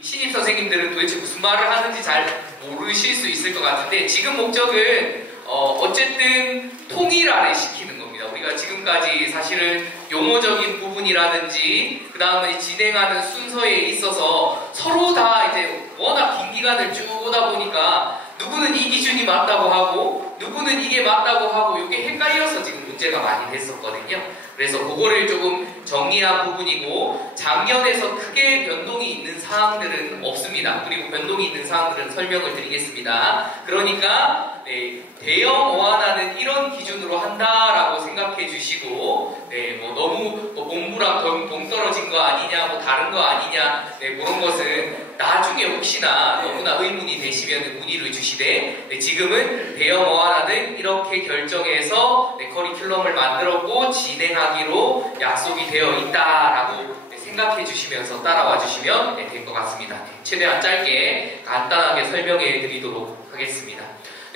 신입 선생님들은 도대체 무슨 말을 하는지 잘 모르실 수 있을 것 같은데, 지금 목적은 어쨌든 통일화를 시키는 겁니다. 우리가 지금까지 사실은 용어적인 부분이라든지 그 다음에 진행하는 순서에 있어서 서로 다 이제 워낙 긴 기간을 쭉 오다 보니까 누구는 이 기준이 맞다고 하고 누구는 이게 맞다고 하고 이게 헷갈려서 지금 문제가 많이 됐었거든요. 그래서 그거를 조금 정리한 부분이고, 작년에서 크게 변동이 있는 사항들은 없습니다. 그리고 변동이 있는 사항들은 설명을 드리겠습니다. 그러니까 대형 어안화는 이런 기준으로 한다라고 생각해 주시고, 너무 공부랑 동떨어진 거 아니냐, 다른 거 아니냐, 그런 것은 나중에 혹시나 너무나 의문이 되시면 문의를 주시되, 지금은 대형 어안화는 이렇게 결정해서 커리큘럼을 만들었고 진행하기로 약속이 되어 있다라고 생각해 주시면서 따라와 주시면 될 것 같습니다. 최대한 짧게 간단하게 설명해 드리도록 하겠습니다.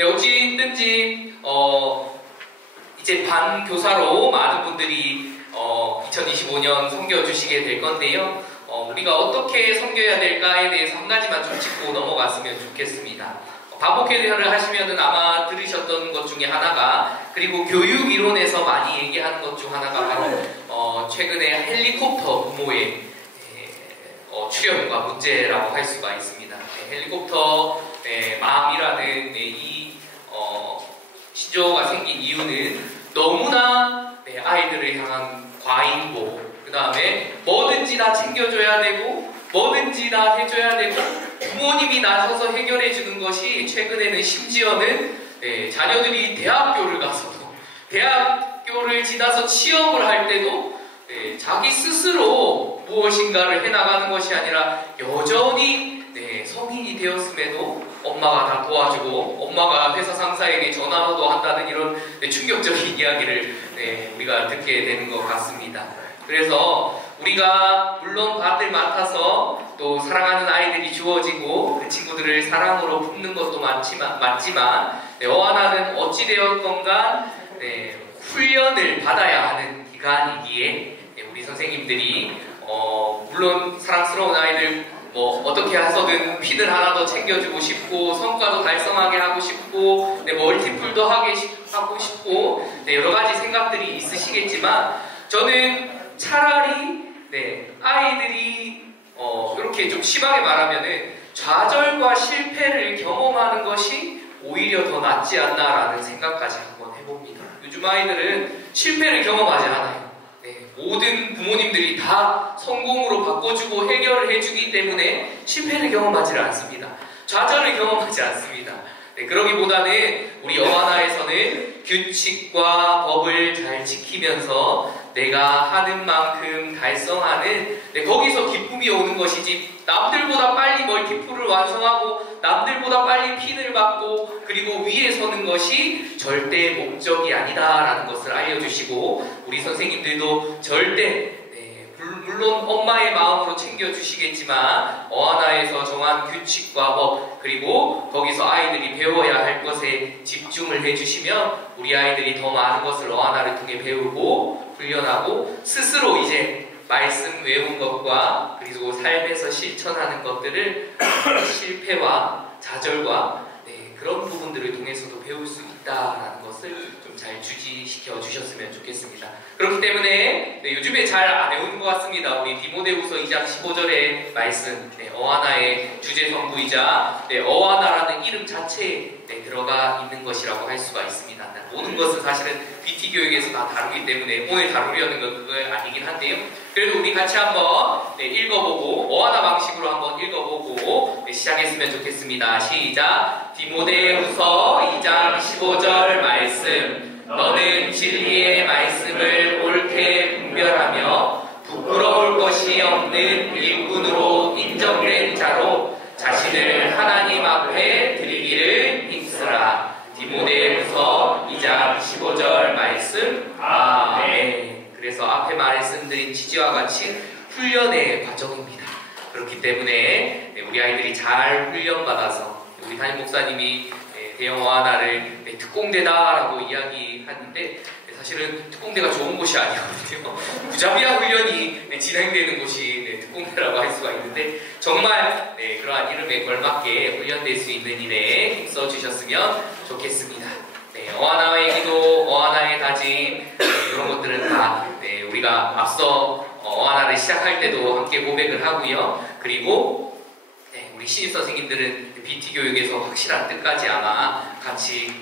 어찌든지 이제 반교사로 많은 분들이 2025년 섬겨주시게 될 건데요. 우리가 어떻게 섬겨야 될까에 대해서 한 가지만 좀 짚고 넘어갔으면 좋겠습니다. 반복회를 하시면 아마 들으셨던 것 중에 하나가, 그리고 교육 이론에서 많이 얘기하는 것 중 하나가 바로 최근에 헬리콥터 부모의 출연과 문제라고 할 수가 있습니다. 헬리콥터 맘이라는 이 신조어가 생긴 이유는 너무나 아이들을 향한 과잉보, 그 다음에 뭐든지 다 챙겨줘야 되고 뭐든지 다 해줘야 되고 부모님이 나서서 해결해 주는 것이, 최근에는 심지어는 자녀들이 대학교를 가서도, 대학교를 지나서 취업을 할 때도 자기 스스로 무엇인가를 해나가는 것이 아니라 여전히 성인이 되었음에도 엄마가 다 도와주고 엄마가 회사 상사에게 전화도 한다는 이런 충격적인 이야기를 우리가 듣게 되는 것 같습니다. 그래서 우리가 물론 밭을 맡아서 또 사랑하는 아이들이 주어지고 그 친구들을 사랑으로 품는 것도 맞지만 어안화는 어찌되었건가 훈련을 받아야 하는 기간이기에 우리 선생님들이 물론 사랑스러운 아이들 어떻게 해서든 핀을 하나 더 챙겨주고 싶고 성과도 달성하게 하고 싶고 멀티플도 하고 싶고 여러 가지 생각들이 있으시겠지만, 저는 차라리 아이들이 이렇게 좀 심하게 말하면은 좌절과 실패를 경험하는 것이 오히려 더 낫지 않나라는 생각까지 한번 해봅니다. 요즘 아이들은 실패를 경험하지 않아요. 모든 부모님들이 다 성공으로 바꿔주고 해결을 해주기 때문에 실패를 경험하지 않습니다. 좌절을 경험하지 않습니다. 그러기보다는 우리 어안화에서는 규칙과 법을 잘 지키면서 내가 하는 만큼 달성하는, 거기서 기쁨이 오는 것이지, 남들보다 빨리 멀티플을 완성하고 남들보다 빨리 핀을 받고 그리고 위에 서는 것이 절대 목적이 아니다라는 것을 알려주시고, 우리 선생님들도 절대 물론 엄마의 마음으로 챙겨주시겠지만 어안화에서 정한 규칙과 법, 그리고 거기서 아이들이 배워야 할 것에 집중을 해주시면 우리 아이들이 더 많은 것을 어안화를 통해 배우고 훈련하고 스스로 이제 말씀 외운 것과 그리고 삶에서 실천하는 것들을 실패와 좌절과 그런 부분들을 통해서도 배울 수 있다라는 것을 좀 잘 주지시켜 주셨으면 좋겠습니다. 그렇기 때문에 요즘에 잘 안 외우는 것 같습니다. 우리 디모데후서 2장 15절의 말씀, 어안화의 주제 성구이자 어안화라는 이름 자체에 들어가 있는 것이라고 할 수가 있습니다. 모든 것은 사실은 BT 교육에서 다 다루기 때문에 오늘 다루려는 건 그거 아니긴 한데요. 그래도 우리 같이 한번 읽어보고 어안화 방식으로 한번 읽어보고 시작했으면 좋겠습니다. 시작! 디모데후서 2장 15절 말씀. 너는 진리의 말씀을 옳게 분별하며 부끄러울 것이 없는 일꾼으로 인정된 자로 자신을 하나님 앞에 드리기를 힘쓰라. 디모데후서 2장 15절 말씀. 아멘. 그래서 앞에 말씀드린 취지와 같이 훈련의 과정입니다. 그렇기 때문에 우리 아이들이 잘 훈련받아서, 우리 담임 목사님이 대형 어안화를 특공대다라고 이야기하는데 사실은 특공대가 좋은 곳이 아니거든요. 부자비아 훈련이 진행되는 곳이 통해라고 할 수가 있는데 정말 그러한 이름에 걸맞게 훈련될 수 있는 일에 힘써 주셨으면 좋겠습니다. 어하나의 기도, 어하나의 다짐 이런 것들은 다 우리가 앞서 어하나를 시작할 때도 함께 고백을 하고요. 그리고 우리 신입 선생님들은 BT 교육에서 확실한 뜻까지 아마 같이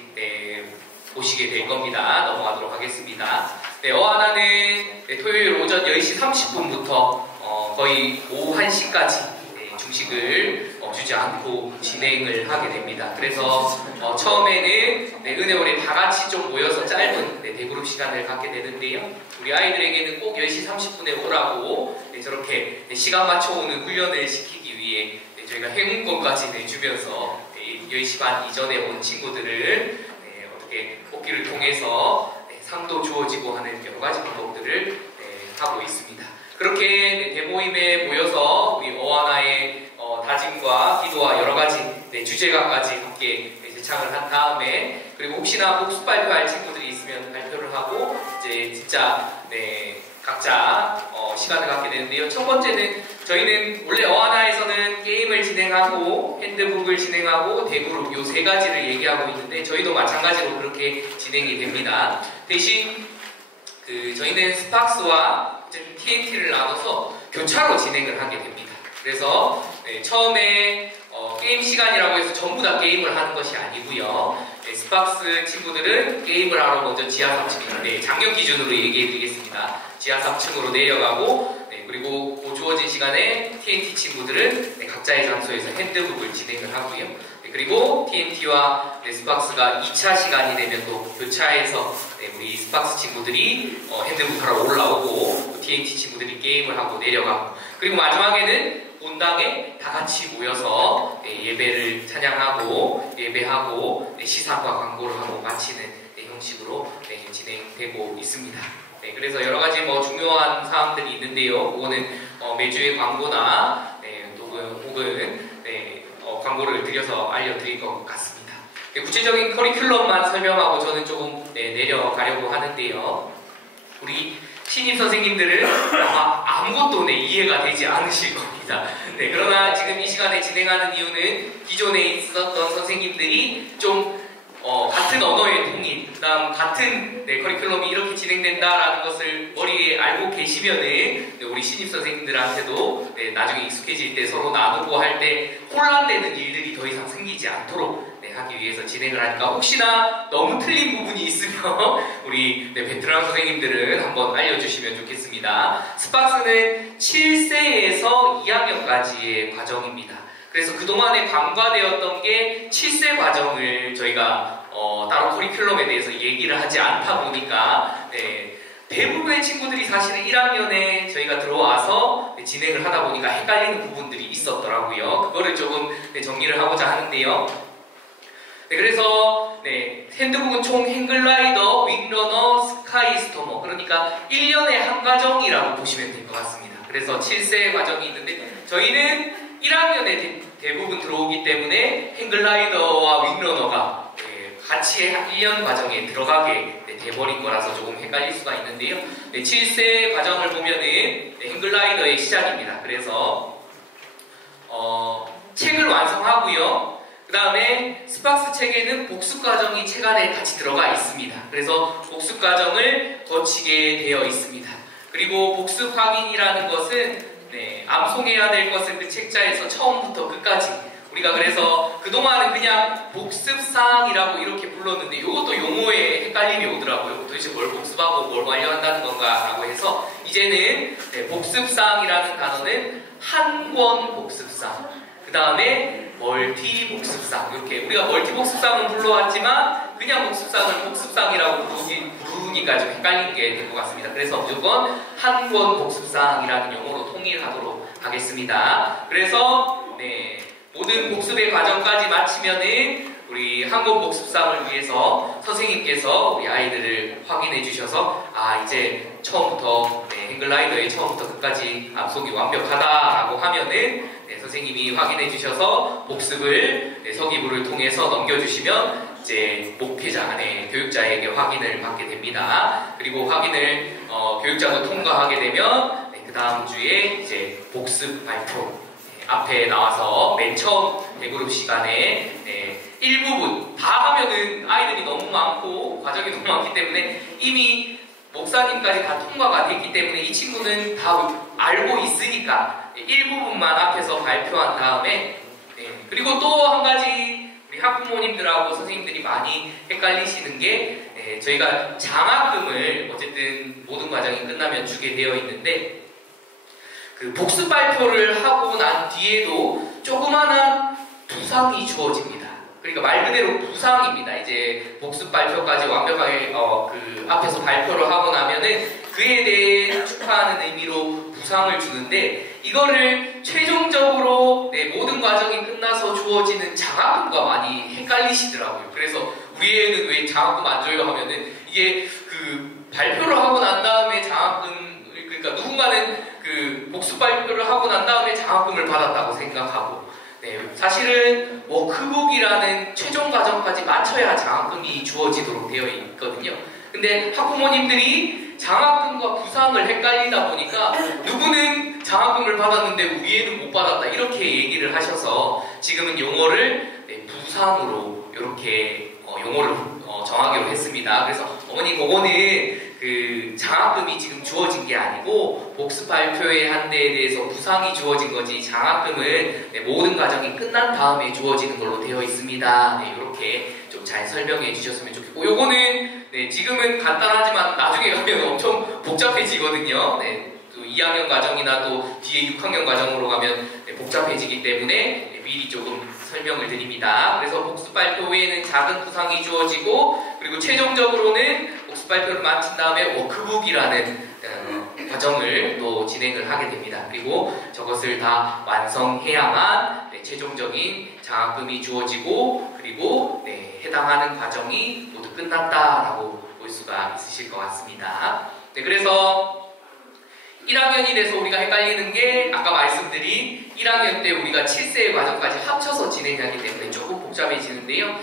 보시게 될 겁니다. 넘어가도록 하겠습니다. 어하나는 토요일 오전 10시 30분부터 거의 오후 1시까지 중식을 주지 않고 진행을 하게 됩니다. 그래서 처음에는 은혜월에 다 같이 좀 모여서 짧은 대그룹 시간을 갖게 되는데요. 우리 아이들에게는 꼭 10시 30분에 오라고 저렇게 시간 맞춰오는 훈련을 시키기 위해 저희가 행운권까지 내주면서 10시 반 이전에 온 친구들을 어떻게 뽑기를 통해서 상도 주어지고 하는 여러 가지 방법들을 하고 있습니다. 그렇게 대모임에 모여서 우리 어하나의 다짐과 기도와 여러 가지 주제가까지 함께 제창을 한 다음에 그리고 혹시나 복습 발표할 친구들이 있으면 발표를 하고 이제 진짜 각자 시간을 갖게 되는데요. 첫 번째는 저희는 원래 어하나에서는 게임을 진행하고 핸드북을 진행하고 대그룹 요 세 가지를 얘기하고 있는데 저희도 마찬가지로 그렇게 진행이 됩니다. 대신 저희는 스팍스와 TNT를 나눠서 교차로 진행을 하게 됩니다. 그래서 처음에 게임 시간이라고 해서 전부 다 게임을 하는 것이 아니고요. 스팍스 친구들은 게임을 하러 먼저 지하 3층인데 작년 기준으로 얘기해 드리겠습니다. 지하 3층으로 내려가고 그리고 그 주어진 시간에 TNT 친구들은 각자의 장소에서 핸드북을 진행을 하고요. 그리고 TNT와 스팍스가 2차 시간이 되면 또 교차해서 우리 스팍스 친구들이 핸드북 하러 올라오고 TNT 친구들이 게임을 하고 내려가고 그리고 마지막에는 본당에 다 같이 모여서 예배를 찬양하고 예배하고 시상과 광고를 하고 마치는 형식으로 진행되고 있습니다. 그래서 여러 가지 중요한 사항들이 있는데요. 그거는 매주의 광고나 혹은 광고를 드려서 알려드릴 것 같습니다. 구체적인 커리큘럼만 설명하고 저는 조금 내려가려고 하는데요. 우리 신입 선생님들은 아마 아무것도 이해가 되지 않으실 겁니다. 그러나 지금 이 시간에 진행하는 이유는 기존에 있었던 선생님들이 좀 같은 언어의 통일, 그 다음 같은 커리큘럼이 이렇게 진행된다라는 것을 머리에 알고 계시면은 우리 신입 선생님들한테도 나중에 익숙해질 때 서로 나누고 할 때 혼란되는 일들이 더 이상 생기지 않도록 하기 위해서 진행을 하니까 혹시나 너무 틀린 부분이 있으면 우리 베테랑 선생님들은 한번 알려주시면 좋겠습니다. 스팍스는 7세에서 2학년까지의 과정입니다. 그래서 그동안에 간과되었던 게 7세 과정을 저희가 따로 커리큘럼에 대해서 얘기를 하지 않다 보니까 대부분의 친구들이 사실은 1학년에 저희가 들어와서 진행을 하다 보니까 헷갈리는 부분들이 있었더라고요. 그거를 조금 정리를 하고자 하는데요. 그래서 핸드북은 총 행글라이더, 윙러너, 스카이스토머 그러니까 1년에 한 과정이라고 보시면 될 것 같습니다. 그래서 7세 과정이 있는데 저희는 1학년에 대부분 들어오기 때문에 행글라이더와 윙러너가 같이 1년 과정에 들어가게 돼버린 거라서 조금 헷갈릴 수가 있는데요. 7세 과정을 보면은 행글라이더의 시작입니다. 그래서 책을 완성하고요. 그 다음에 스팍스 책에는 복습 과정이 책 안에 같이 들어가 있습니다. 그래서 복습 과정을 거치게 되어 있습니다. 그리고 복습 확인이라는 것은 암송해야 될 것을 그 책자에서 처음부터 끝까지 우리가 그래서 그동안은 그냥 복습사항이라고 이렇게 불렀는데 이것도 용어에 헷갈림이 오더라고요. 도대체 뭘 복습하고 뭘 완료한다는 건가 라고 해서 이제는 복습사항이라는 단어는 한 권 복습사항 그 다음에 멀티 복습상 이렇게 우리가 멀티 복습상은 불러왔지만 그냥 복습상을 복습상이라고 부르니까 좀 헷갈리는 게 될 것 같습니다. 그래서 무조건 한 권 복습상이라는 용어로 통일하도록 하겠습니다. 그래서 모든 복습의 과정까지 마치면은 우리 한 권 복습상을 위해서 선생님께서 우리 아이들을 확인해 주셔서 이제 처음부터 행글라이더의 처음부터 끝까지 암송이 완벽하다라고 하면은 선생님이 확인해 주셔서 복습을 서기부를 통해서 넘겨주시면 이제 목회자, 교육자에게 확인을 받게 됩니다. 그리고 확인을 교육자도 통과하게 되면 그 다음 주에 이제 복습 발표 앞에 나와서 맨 처음 대그룹 시간에 일부분 다 하면은 아이들이 너무 많고 과정이 너무 많기 때문에 이미 목사님까지 다 통과가 됐기 때문에 이 친구는 다 알고 있으니까 일부분만 앞에서 발표한 다음에 그리고 또 한 가지 우리 학부모님들하고 선생님들이 많이 헷갈리시는 게 저희가 장학금을 어쨌든 모든 과정이 끝나면 주게 되어 있는데 그 복습 발표를 하고 난 뒤에도 조그마한 부상이 주어집니다. 그러니까 말 그대로 부상입니다. 이제 복습 발표까지 완벽하게 그 앞에서 발표를 하고 나면은 그에 대해 축하하는 의미로 부상을 주는데 이거를 최종적으로 모든 과정이 끝나서 주어지는 장학금과 많이 헷갈리시더라고요. 그래서 우리 애는 왜 장학금 안 줘요 하면은 이게 그 발표를 하고 난 다음에 장학금 그러니까 누군가는 그 복습 발표를 하고 난 다음에 장학금을 받았다고 생각하고 사실은 워크북이라는 최종 과정까지 마쳐야 장학금이 주어지도록 되어 있거든요. 근데 학부모님들이 장학금과 부상을 헷갈리다 보니까 누구는 장학금을 받았는데 우리 애는 못 받았다 이렇게 얘기를 하셔서 지금은 용어를 부상으로 이렇게 용어를 정하기로 했습니다. 그래서 어머니 그거는 그 장학금이 지금 주어진 게 아니고 복습 발표의 한 대에 대해서 부상이 주어진 거지 장학금은 모든 과정이 끝난 다음에 주어지는 걸로 되어 있습니다. 이렇게 좀 잘 설명해 주셨으면 좋겠고 요거는 지금은 간단하지만 나중에 가면 엄청 복잡해지거든요. 또 2학년 과정이나 또 뒤에 6학년 과정으로 가면 복잡해지기 때문에 미리 조금 설명을 드립니다. 그래서 복습 발표 후에는 작은 부상이 주어지고 그리고 최종적으로는 복습 발표를 마친 다음에 워크북이라는 과정을 또 진행을 하게 됩니다. 그리고 저것을 다 완성해야만 최종적인 장학금이 주어지고 그리고 해당하는 과정이 모두 끝났다라고 볼 수가 있으실 것 같습니다. 그래서 1학년이 돼서 우리가 헷갈리는 게 아까 말씀드린 1학년 때 우리가 7세의 과정까지 합쳐서 진행하기 때문에 조금 복잡해지는데요.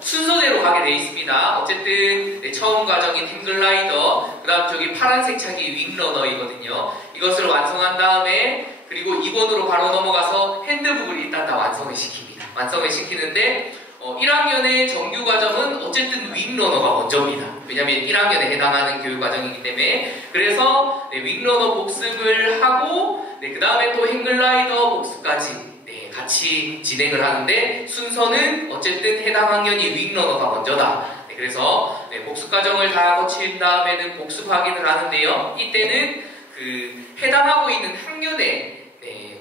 순서대로 가게 되어 있습니다. 어쨌든 처음 과정인 행글라이더, 그 다음 저기 파란색 책이 윙러너이거든요. 이것을 완성한 다음에 그리고 2번으로 바로 넘어가서 핸드북을 일단 다 완성을 시킵니다. 완성을 시키는데 1학년의 정규 과정은 어쨌든 윙러너가 먼저입니다. 왜냐하면 1학년에 해당하는 교육 과정이기 때문에 그래서 윙러너 복습을 하고 그 다음에 또 행글라이더 복습까지 같이 진행을 하는데 순서는 어쨌든 해당 학년이 윙러너가 먼저다. 그래서 복습 과정을 다 거친 다음에는 복습 확인을 하는데요. 이때는 그 해당하고 있는 학년의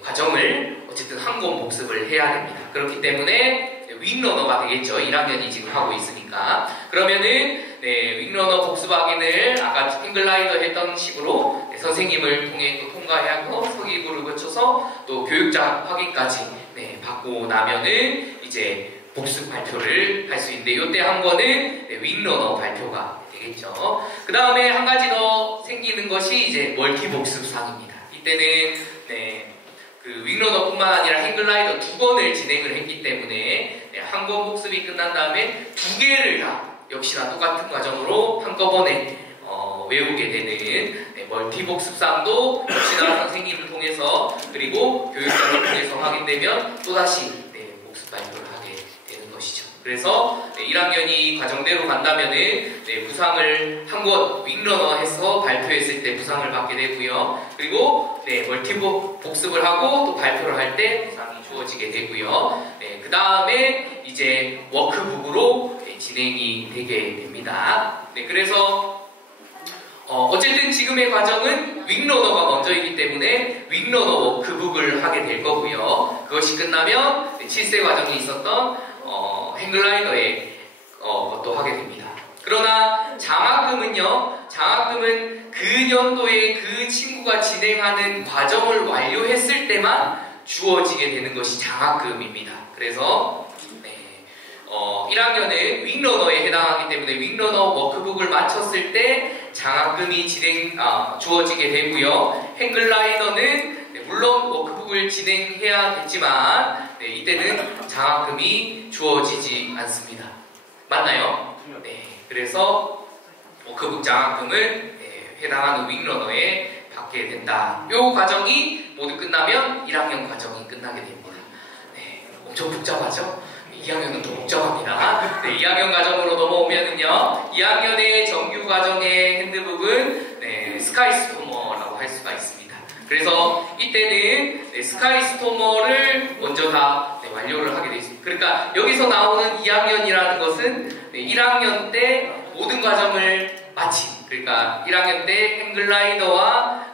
과정을 어쨌든 한 권 복습을 해야 됩니다. 그렇기 때문에 윙러너가 되겠죠. 1학년이 지금 하고 있으니까. 그러면은 윙러너 복습 확인을 아까 행글라이더 했던 식으로 선생님을 통해 또 통과하고 서기부를 거쳐서 또 교육자 확인까지 받고 나면은 이제 복습 발표를 할 수 있는데 이때 한 번은 윙러너 발표가 되겠죠. 그 다음에 한 가지 더 생기는 것이 이제 멀티 복습상입니다. 이때는 그 윙러너뿐만 아니라 행글라이더 2권을 진행을 했기 때문에 한 권 복습이 끝난 다음에 2개를 다 역시나 똑같은 과정으로 한꺼번에 외우게 되는 멀티 복습상도 역시나 선생님을 통해서 그리고 교육자를 통해서 확인되면 또다시 복습 발표를 하게 되는 것이죠. 그래서 1학년이 과정대로 간다면은 부상을 한 권 윙러너 해서 발표했을 때 부상을 받게 되고요. 그리고 멀티 복습을 하고 또 발표를 할 때 부상이 주어지게 되고요. 그 다음에 이제 워크북으로 진행이 되게 됩니다. 그래서 어쨌든 지금의 과정은 윙러너가 먼저이기 때문에 윙러너 워크북을 하게 될 거고요. 그것이 끝나면 7세 과정이 있었던 행글라이더의 것도 하게 됩니다. 그러나 장학금은요, 장학금은 그 년도에 그 친구가 진행하는 과정을 완료했을 때만 주어지게 되는 것이 장학금입니다. 그래서 1학년은 윙러너에 해당하기 때문에 윙러너 워크북을 마쳤을 때 장학금이 주어지게 되고요. 행글라이더는 물론 워크북을 진행해야겠지만 이때는 장학금이 주어지지 않습니다. 맞나요? 그래서 워크북 장학금은 해당하는 윙러너에 받게 받게 된다. 이 과정이 모두 끝나면 1학년 과정이 끝나게 됩니다. 네, 엄청 복잡하죠? 2학년은 더 복잡합니다. 네, 2학년 과정으로 넘어오면은요, 2학년의 정규 과정의 핸드북은 네, 스카이스토머라고 할 수가 있습니다. 그래서 이때는 네, 스카이스토머를 먼저 다 네, 완료를 하게 되어 있습니다. 그러니까 여기서 나오는 2학년이라는 것은 네, 1학년 때 모든 과정을 마친, 그러니까 1학년 때 행글라이더와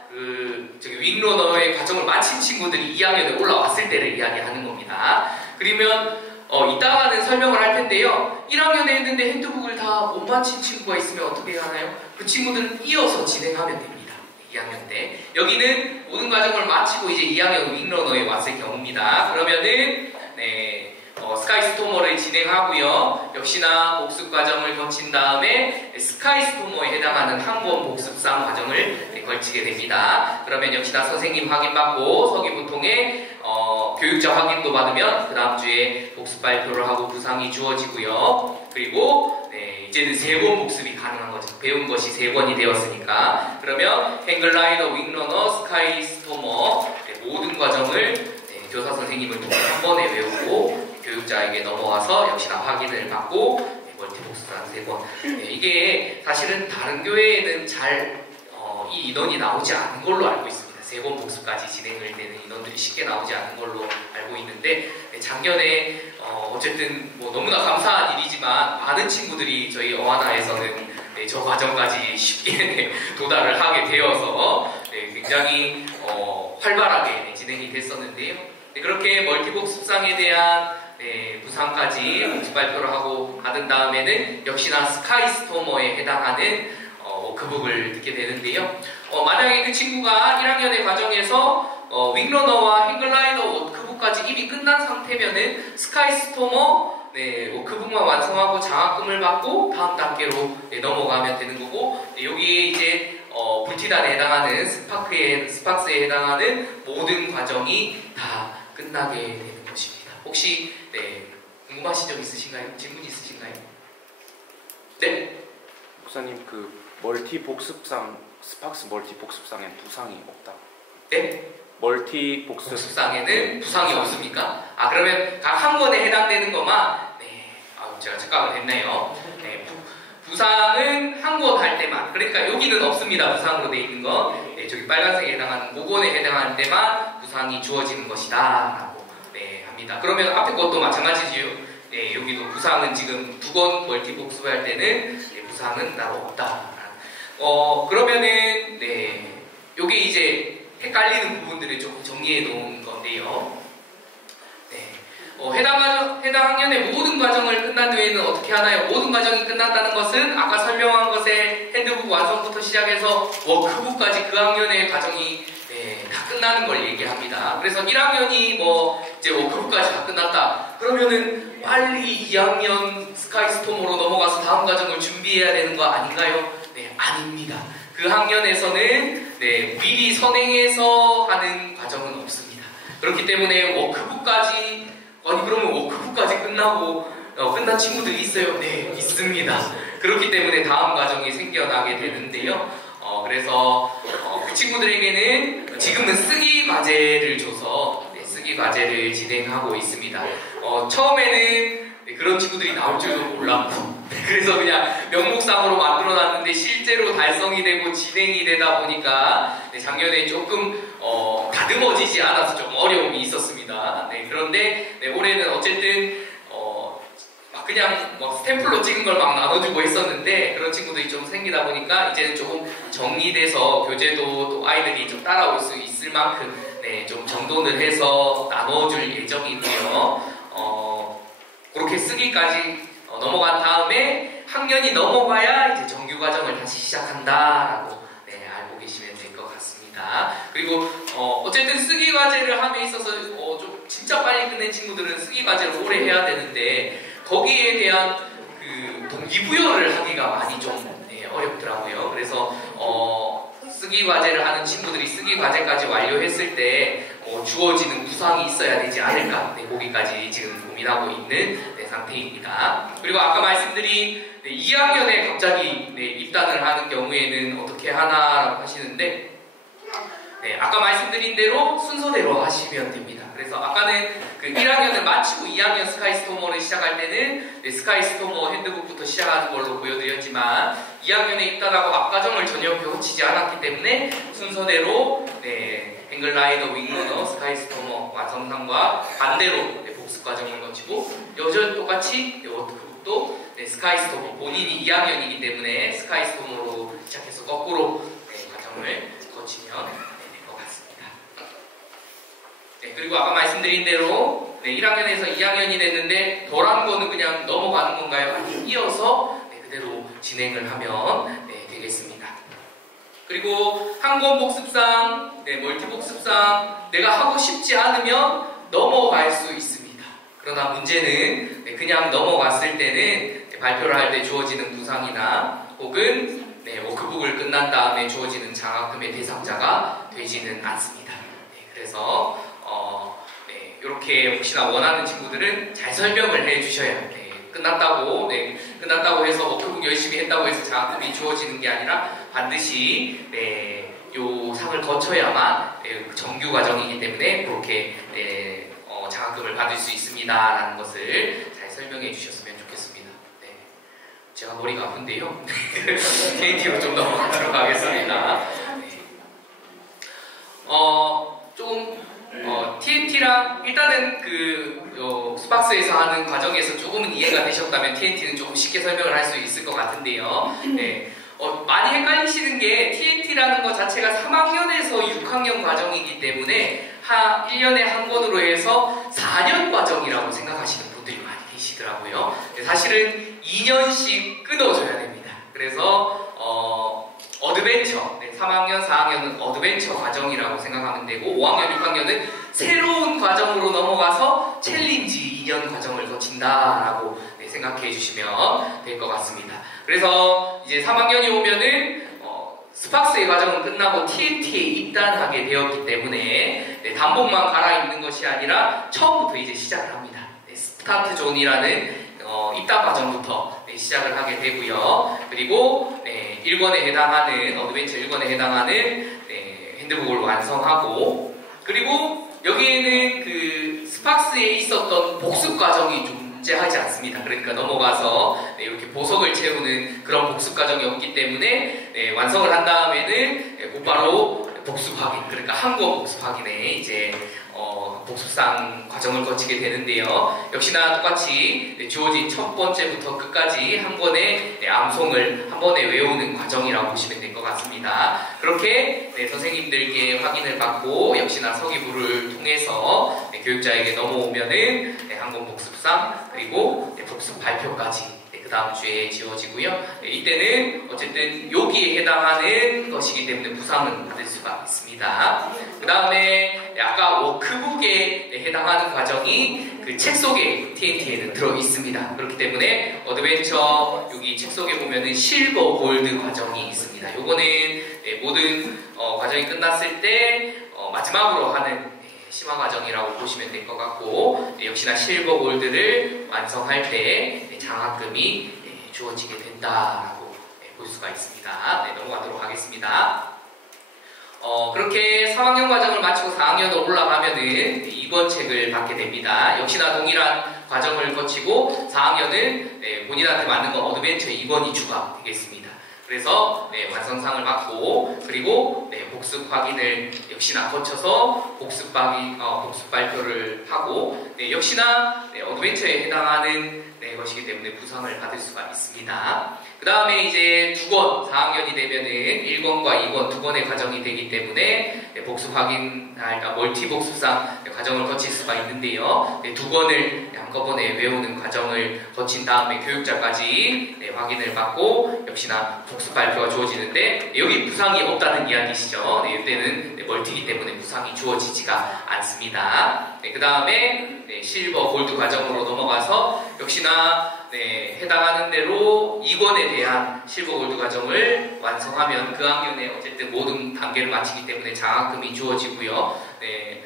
윙러너의 과정을 마친 친구들이 2학년에 올라왔을 때를 이야기하는 겁니다. 그러면 이따가는 설명을 할 텐데요. 1학년에 했는데 핸드북을 다 못 마친 친구가 있으면 어떻게 해야 하나요? 그 친구들은 이어서 진행하면 됩니다. 2학년 때. 여기는 모든 과정을 마치고 이제 2학년 윙러너에 왔을 경우입니다. 그러면은 네, 스카이스토머를 진행하고요. 역시나 복습 과정을 거친 다음에 스카이스토머에 해당하는 한 권 복습상 과정을 네, 걸치게 됩니다. 그러면 역시나 선생님 확인받고 서기부 통해 교육자 확인도 받으면 그 다음 주에 복습 발표를 하고 부상이 주어지고요. 그리고 네, 이제는 3권 복습이 가능한 거죠. 배운 것이 3권이 되었으니까. 그러면 행글라이더, 윙러너, 스카이스토머 네, 모든 과정을 네, 교사 선생님을 통해 한 번에 외우고 교육자에게 넘어와서 역시나 확인을 받고 네, 멀티복습한 3권. 네, 이게 사실은 다른 교회에는 잘 이 인원이 나오지 않은 걸로 알고 있습니다. 3권 복습까지 진행을 되는 인원들이 쉽게 나오지 않은 걸로 알고 있는데 네, 작년에 어쨌든 뭐 너무나 감사한 일이지만 많은 친구들이 저희 어하나에서는 네, 저 과정까지 쉽게 네, 도달을 하게 되어서 네, 굉장히 활발하게 네, 진행이 됐었는데요. 네, 그렇게 멀티복습상에 대한 네, 부상까지 복습 발표를 하고 받은 다음에는 역시나 스카이스토머에 해당하는 워크북을 듣게 되는데요. 만약에 그 친구가 1학년의 과정에서 윙러너와 행글라이더 워크북까지 이미 끝난 상태면은 스카이스토머 네, 워크북만 완성하고 장학금을 받고 다음 단계로 네, 넘어가면 되는 거고 네, 여기에 이제 불티단에 해당하는 스팍스에 해당하는 모든 과정이 다 끝나게 되는 것입니다. 혹시 네, 궁금하신 점 있으신가요? 질문 있으신가요? 네? 목사님 멀티복습상 스팍스 멀티복습상엔 부상이 없다. 네? 멀티복습상에는 부상이 없습니까? 그러면 각 한 권에 해당되는 것만 네, 제가 착각을 했네요. 네, 부상은 한 권 할 때만, 그러니까 여기는 없습니다. 부상으로 되어 있는 거. 네, 저기 빨간색에 해당하는 5권에 해당하는 때만 부상이 주어지는 것이다 라고 네, 합니다. 그러면 앞에 것도 마찬가지지요. 네, 여기도 부상은 지금 2권 멀티복습할 때는 네, 부상은 따로 없다. 그러면은 네, 요게 이제 헷갈리는 부분들을 조금 정리해 놓은 건데요. 네, 해당 학년의 모든 과정을 끝난 뒤에는 어떻게 하나요? 모든 과정이 끝났다는 것은 아까 설명한 것의 핸드북 완성부터 시작해서 워크북까지 그 학년의 과정이 네, 다 끝나는 걸 얘기합니다. 그래서 1학년이 뭐 이제 워크북까지 다 끝났다. 그러면은 빨리 2학년 스카이스토머로 넘어가서 다음 과정을 준비해야 되는 거 아닌가요? 네, 아닙니다. 그 학년에서는 네, 미리 선행해서 하는 과정은 없습니다. 그렇기 때문에 워크북까지 그러면 워크북까지 끝나고 끝난 친구들이 있어요? 네, 있습니다. 그렇기 때문에 다음 과정이 생겨나게 되는데요. 그래서 그 친구들에게는 지금은 쓰기 과제를 줘서 네, 쓰기 과제를 진행하고 있습니다. 처음에는 네, 그런 친구들이 나올 줄도 몰랐고 그래서 그냥 명목상으로 만들어놨는데 실제로 달성이 되고 진행이 되다 보니까 네, 작년에 조금 다듬어지지 않아서 좀 어려움이 있었습니다. 네, 그런데 네, 올해는 어쨌든 그냥 스탬플로 찍은 걸 막 나눠주고 했었는데 그런 친구들이 좀 생기다 보니까 이제는 조금 정리돼서 교재도 또 아이들이 좀 따라올 수 있을 만큼 네, 좀 정돈을 해서 나눠줄 예정이고요. 그렇게 쓰기까지 넘어간 다음에 학년이 넘어가야 이제 정규 과정을 다시 시작한다라고 네, 알고 계시면 될 것 같습니다. 그리고 어쨌든 쓰기 과제를 함에 있어서 좀 진짜 빨리 끝낸 친구들은 쓰기 과제를 오래 해야 되는데 거기에 대한 그 동기부여를 하기가 많이 좀 네, 어렵더라고요. 그래서 쓰기 과제를 하는 친구들이 쓰기 과제까지 완료했을 때 주어지는 구상이 있어야 되지 않을까 네, 거기까지 지금 고민하고 있는 네, 상태입니다. 그리고 아까 말씀드린 네, 2학년에 갑자기 네, 입단을 하는 경우에는 어떻게 하나라고 하시는데 네, 아까 말씀드린 대로 순서대로 하시면 됩니다. 그래서 아까는 그 1학년을 마치고 2학년 스카이스토머를 시작할 때는 네, 스카이스토머 핸드북부터 시작하는 걸로 보여드렸지만 2학년에 입단하고 앞과정을 전혀 거치지 않았기 때문에 순서대로 네, 행글라이더, 윙러너, 스카이스토머 완성상과 반대로 네, 복습 과정을 거치고 여전 똑같이 네, 워크북도 네, 스카이스토머 본인이 2학년이기 때문에 스카이스토머로 시작해서 거꾸로 네, 과정을 거치면 될 것 같습니다. 네, 그리고 아까 말씀드린 대로 네, 1학년에서 2학년이 됐는데 덜한 거는 그냥 넘어가는 건가요? 아니면 이어서 네, 그대로 진행을 하면 네, 되겠습니다. 그리고 한 권 복습상, 네, 멀티 복습상 내가 하고 싶지 않으면 넘어갈 수 있습니다. 그러나 문제는 네, 그냥 넘어갔을 때는 네, 발표를 할 때 주어지는 부상이나 혹은 네, 워크북을 끝난 다음에 주어지는 장학금의 대상자가 되지는 않습니다. 네, 그래서 네, 이렇게 혹시나 원하는 친구들은 잘 설명을 해주셔야 네, 끝났다고 해서 워크북 열심히 했다고 해서 장학금이 주어지는 게 아니라 반드시 네, 요 상을 거쳐야만 네, 정규 과정이기 때문에 그렇게 네, 장학금을 받을 수 있습니다라는 것을 잘 설명해 주셨으면 좋겠습니다. 네, 제가 머리가 아픈데요. KT로 좀 넘어가도록 하겠습니다. 네. TNT랑 일단은 스팍스에서 하는 과정에서 조금은 이해가 되셨다면 TNT는 조금 쉽게 설명을 할 수 있을 것 같은데요. 네. 많이 헷갈리시는 게 TNT라는 것 자체가 3학년에서 6학년 과정이기 때문에 1년에 한 권으로 해서 4년 과정이라고 생각하시는 분들이 많이 계시더라고요. 사실은 2년씩 끊어줘야 됩니다. 그래서 어드벤처, 네, 3학년, 4학년은 어드벤처 과정이라고 생각하면 되고 5학년, 6학년은 새로운 과정으로 넘어가서 챌린지 2년 과정을 거친다라고 네, 생각해 주시면 될 것 같습니다. 그래서 이제 3학년이 오면은 스팍스의 과정은 끝나고 TNT에 입단하게 되었기 때문에 네, 단복만 갈아입는 것이 아니라 처음부터 이제 시작을 합니다. 네, 스타트 존이라는 입단 과정부터 네, 시작을 하게 되고요. 그리고 네, 1권에 해당하는 어드벤처 1권에 해당하는 네, 핸드북을 완성하고 그리고 여기에는 그 스팍스에 있었던 복습 과정이 존재하지 않습니다. 그러니까 넘어가서 네, 이렇게 보석을 채우는 그런 복습 과정이 없기 때문에 네, 완성을 한 다음에는 네, 곧바로 복습 확인, 그러니까 한 권 복습 확인에 이제 복습상 과정을 거치게 되는데요. 역시나 똑같이 네, 주어진 첫 번째부터 끝까지 한 권의 네, 암송을 한 번에 외우는 과정이라고 보시면 될 것 같습니다. 그렇게 네, 선생님들께 확인을 받고 역시나 서기부를 통해서 네, 교육자에게 넘어오면은 네, 한 권 복습상 그리고 네, 복습 발표까지 그 다음 주에 지워지고요. 네, 이때는 어쨌든 여기에 해당하는 것이기 때문에 부상은 받을 수가 있습니다. 그 다음에 아까 워크북에 해당하는 과정이 그 책 속에 TNT에는 들어 있습니다. 그렇기 때문에 어드벤처 여기 책 속에 보면은 실버 골드 과정이 있습니다. 요거는 네, 모든 과정이 끝났을 때 마지막으로 하는 심화 과정이라고 보시면 될 것 같고 네, 역시나 실버 골드를 완성할 때 네, 장학금이 네, 주어지게 된다라고 네, 볼 수가 있습니다. 네, 넘어가도록 하겠습니다. 그렇게 3학년 과정을 마치고 4학년으로 올라가면은 2권 책을 받게 됩니다. 역시나 동일한 과정을 거치고 4학년은 네, 본인한테 맞는 건 어드벤처 2권이 추가되겠습니다. 그래서 네, 완성상을 받고 그리고 네, 복습 확인을 역시나 거쳐서 복습 발표를 하고 네, 역시나 네, 어드벤처에 해당하는 네, 것이기 때문에 부상을 받을 수가 있습니다. 그 다음에 이제 2권, 4학년이 되면은 1권과 2권, 2권의 과정이 되기 때문에 네, 복습 확인, 멀티 복습상 네, 과정을 거칠 수가 있는데요. 네, 2권을 한꺼번에 외우는 과정을 거친 다음에 교육자까지 네, 확인을 받고 역시나 복습 발표가 주어지는데 여기 부상이 없다는 이야기시죠. 네, 이때는 네, 멀티이기 때문에 부상이 주어지지가 않습니다. 네, 그 다음에 네, 실버, 골드 과정으로 넘어가서 역시나 네, 해당하는 대로 2권에 대한 실버 골드 과정을 완성하면 그 학년에 어쨌든 모든 단계를 마치기 때문에 장학금이 주어지고요. 네,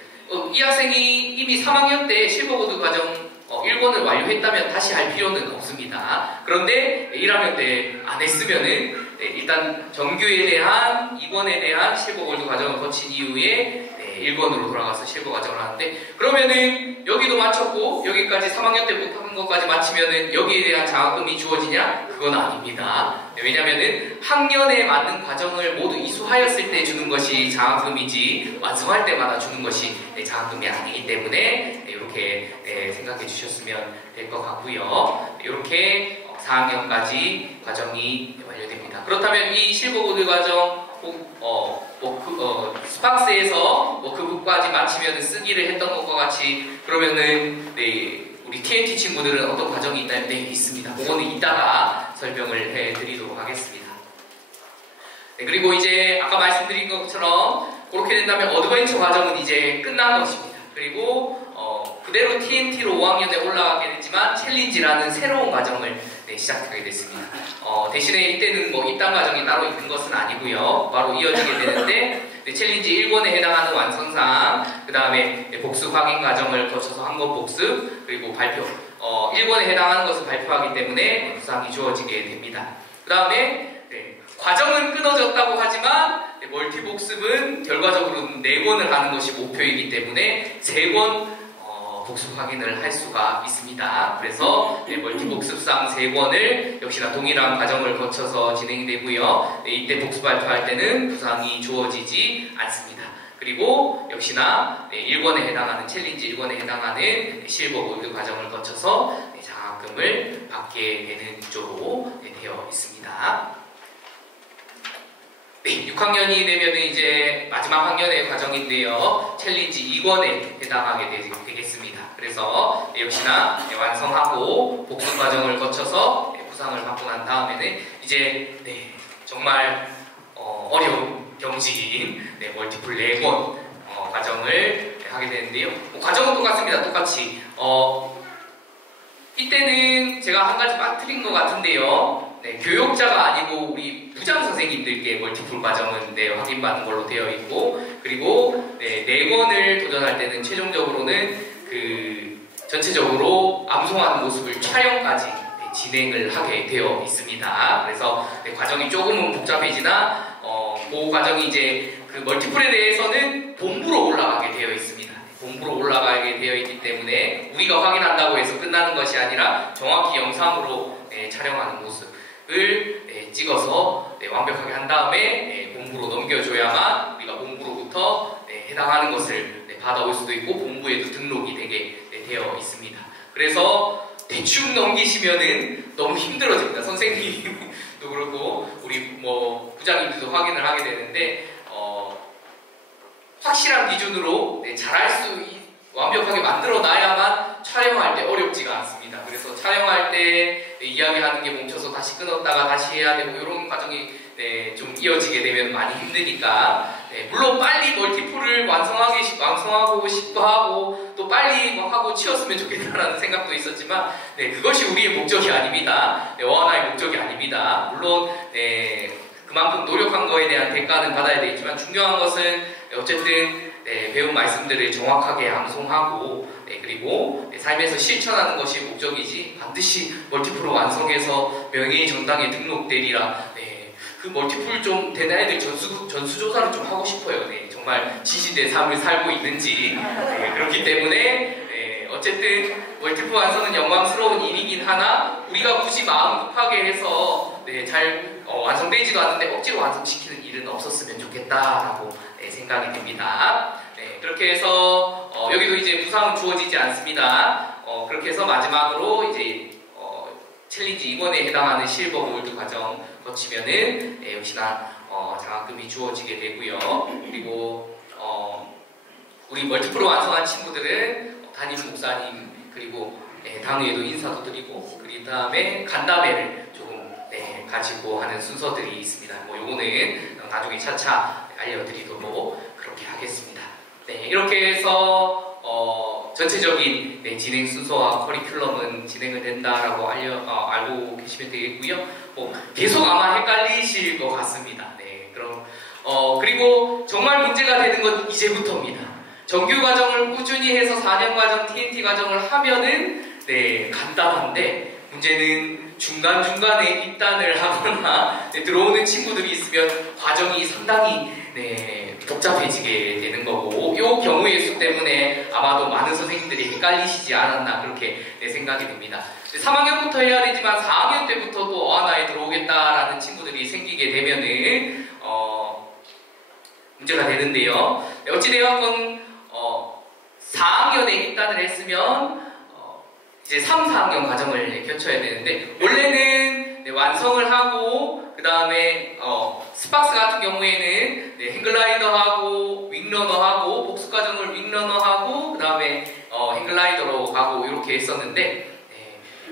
이 학생이 이미 3학년 때 실버 골드 과정 1권을 완료했다면 다시 할 필요는 없습니다. 그런데 1학년 때 안 했으면은 네, 일단 정규에 대한 2권에 대한 실버 골드 과정을 거친 이후에 1권으로 돌아가서 실버 과정을 하는데, 그러면은 여기도 마쳤고 여기까지 3학년 때 못하는 것까지 마치면은 여기에 대한 장학금이 주어지냐? 그건 아닙니다. 네, 왜냐면은 학년에 맞는 과정을 모두 이수하였을 때 주는 것이 장학금이지 완성할 때마다 주는 것이 장학금이 아니기 때문에 이렇게 생각해 주셨으면 될 것 같고요. 이렇게 4학년까지 과정이 완료됩니다. 그렇다면 이 실버 골드 과정 스팍스에서 워크북까지 마치면 쓰기를 했던 것과 같이, 그러면은 우리 TNT 친구들은 어떤 과정이 있나요? 네, 있습니다. 그거는 이따가 설명을 해드리도록 하겠습니다. 네, 그리고 이제 아까 말씀드린 것처럼 그렇게 된다면 어드벤처 과정은 이제 끝난 것입니다. 그리고 그대로 TNT로 5학년에 올라가게 됐지만 챌린지라는 새로운 과정을 시작하게 됐습니다. 대신에 이때는 뭐 입단 과정이 따로 있는 것은 아니고요. 바로 이어지게 되는데 챌린지 1권에 해당하는 완성상, 그 다음에 복습 확인 과정을 거쳐서 한 권 복습, 그리고 발표. 1권에 해당하는 것을 발표하기 때문에 부상이 주어지게 됩니다. 그 다음에 과정은 끊어졌다고 하지만 멀티 복습은 결과적으로는 4권을 하는 것이 목표이기 때문에 3권 복습 확인을 할 수가 있습니다. 그래서 멀티 복습상 3권을 역시나 동일한 과정을 거쳐서 진행이 되고요. 이때 복습 발표할 때는 부상이 주어지지 않습니다. 그리고 역시나 1권에 해당하는 챌린지 1권에 해당하는 실버 골드 과정을 거쳐서 장학금을 받게 되는 구조로 되어 있습니다. 네, 6학년이 되면 이제 마지막 학년의 과정인데요. 챌린지 2권에 해당하게 되겠습니다. 그래서 역시나 완성하고 복습 과정을 거쳐서 부상을 받고 난 다음에는 이제 정말 어려운 경지인 멀티플 4권 과정을 하게 되는데요. 과정은 똑같습니다. 똑같이. 이때는 제가 한 가지 빠뜨린 것 같은데요. 교육자가 아니고 우리 부장 선생님들께 멀티플 과정은 확인받는 걸로 되어 있고, 그리고 4권을 도전할 때는 최종적으로는 전체적으로 암송하는 모습을 촬영까지 진행을 하게 되어 있습니다. 그래서 과정이 조금은 복잡해지나 그 과정이 이제 그 멀티플에 대해서는 본부로 올라가게 되어 있습니다. 본부로 올라가게 되어 있기 때문에 우리가 확인한다고 해서 끝나는 것이 아니라 정확히 영상으로 촬영하는 모습을 찍어서 완벽하게 한 다음에 본부로 넘겨줘야만 우리가 본부로부터 해당하는 것을 받아올 수도 있고 본부에도 등록이 되게 되어 있습니다. 그래서 대충 넘기시면은 너무 힘들어집니다. 선생님도 그렇고 우리 뭐 부장님들도 확인을 하게 되는데 확실한 기준으로 잘할 수 완벽하게 만들어 놔야만 촬영할 때 어렵지가 않습니다. 그래서 촬영할 때 이야기하는 게 멈춰서 다시 끊었다가 다시 해야 되고 이런 과정이 좀 이어지게 되면 많이 힘드니까 물론 빨리 멀티플을 완성하고 싶어 하고 또 빨리 하고 치웠으면 좋겠다라는 생각도 있었지만 그것이 우리의 목적이 아닙니다. 어하나의 목적이 아닙니다. 물론 그만큼 노력한 거에 대한 대가는 받아야 되겠지만 중요한 것은 어쨌든 배운 말씀들을 정확하게 암송하고 그리고 삶에서 실천하는 것이 목적이지 반드시 멀티플을 완성해서 명예의 전당에 등록되리라. 그 멀티플 좀 된 아이들 전수조사를 좀 하고 싶어요. 정말 진실된 삶을 살고 있는지. 그렇기 때문에 어쨌든 멀티플 완성은 영광스러운 일이긴 하나 우리가 굳이 마음 급하게 해서 잘 완성되지도 않는데 억지로 완성시키는 일은 없었으면 좋겠다라고 생각이 됩니다. 그렇게 해서 여기도 이제 부상은 주어지지 않습니다. 그렇게 해서 마지막으로 이제 챌린지 2권에 해당하는 실버 골드 과정 거치면은 역시나 장학금이 주어지게 되고요. 그리고 우리 멀티플로 완성한 친구들은 담임 목사님 그리고 당회에도 인사도 드리고 그 다음에 간담회를 조금 가지고 하는 순서들이 있습니다. 뭐 요거는 나중에 차차 알려드리도록 그렇게 하겠습니다. 이렇게 해서 전체적인 진행 순서와 커리큘럼은 진행을 된다라고 알고 계시면 되겠고요. 계속 아마 헷갈리실 것 같습니다. 그럼 그리고 정말 문제가 되는 건 이제부터입니다. 정규 과정을 꾸준히 해서 4년 과정 TNT 과정을 하면은 간단한데 문제는 중간중간에 입단을 하거나 들어오는 친구들이 있으면 과정이 상당히 복잡해지게 되는 거고, 이 경우의 수 때문에 아마도 많은 선생님들이 헷갈리시지 않았나 그렇게 생각이 됩니다. 3학년부터 해야 되지만 4학년 때부터 또 어하나에 들어오겠다라는 친구들이 생기게 되면은 문제가 되는데요. 어찌되었건 4학년에 입단을 했으면 이제 3, 4학년 과정을 거쳐야 되는데, 원래는 완성을 하고 그 다음에 스팍스 같은 경우에는 행글라이더하고 윙러너하고 복습 과정을 윙러너하고 그 다음에 행글라이더로 가고 이렇게 했었는데,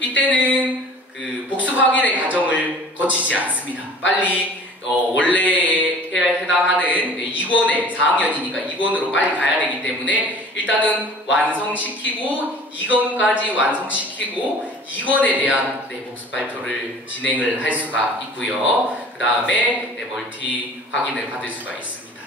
이때는 그 복습 확인의 과정을 거치지 않습니다. 빨리 원래에 해당하는 2권에 4학년이니까 2권으로 빨리 가야 되기 때문에 일단은 완성시키고 2권까지 완성시키고 2권에 대한 복습 발표를 진행을 할 수가 있고요. 그 다음에 멀티 확인을 받을 수가 있습니다.